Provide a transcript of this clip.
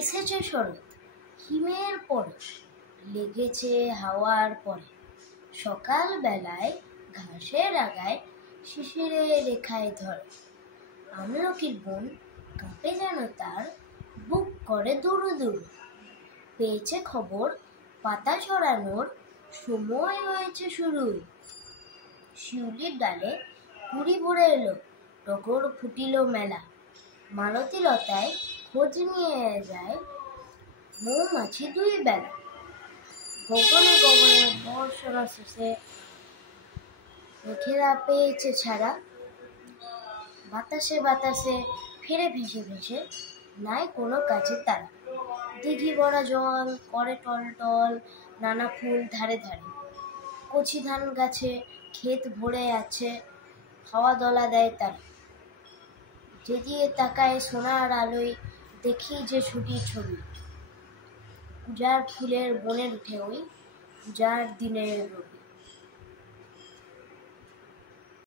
এসেছে শরৎ, হিমের পরশ লেগেছে হাওয়ার পরে। সকাল বেলায় ঘাসের আগায় শিশিরে রেখায় ধরে। আমলকির বন কাঁপে যেন তার, বুক করে দুরু দুরু। পেয়েছে খবর পাতা ছড়ানোর, সময় হয়েছে শুরু। শিউলির ডালে কুড়ি ভরে এলো, টগর ফুটিল মেলা। মালতী লতায় খোঁজ নিয়ে যায়, মৌমাছি দুই বেলা। গগনে গগনে বর্ষণা শেষে মেঘেরা পেয়েছে ছাড়া। বাতাসে বাতাসে ফিরে ভেসে ভেসে, নাই কোনো কাছে তারা। দিঘি ভরা জল করে টল টল, নানা ফুল ধারে ধারে। কচি ধান গাছে ক্ষেত ভরে আছে, হাওয়া দলা দেয় তারা। যেদিকে তাকায় সোনার আলোয়, দেখি যে ছুটির ছবি। পূজার ফুলের বনের ঢেউই, পূজার দিনের রবি।